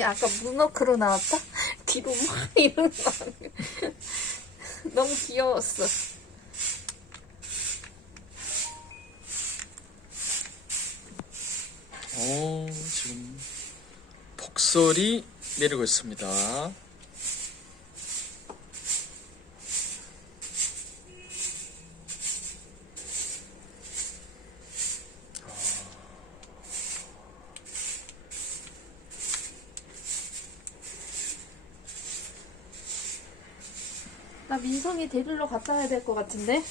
민성이 아까 문워크로 나왔다? 뒤로 막 이러는 거 아니야? 너무 귀여웠어. 지금 폭설이 내리고 있습니다. 나 민성이 데리러 갔다 와야 될 것 같은데?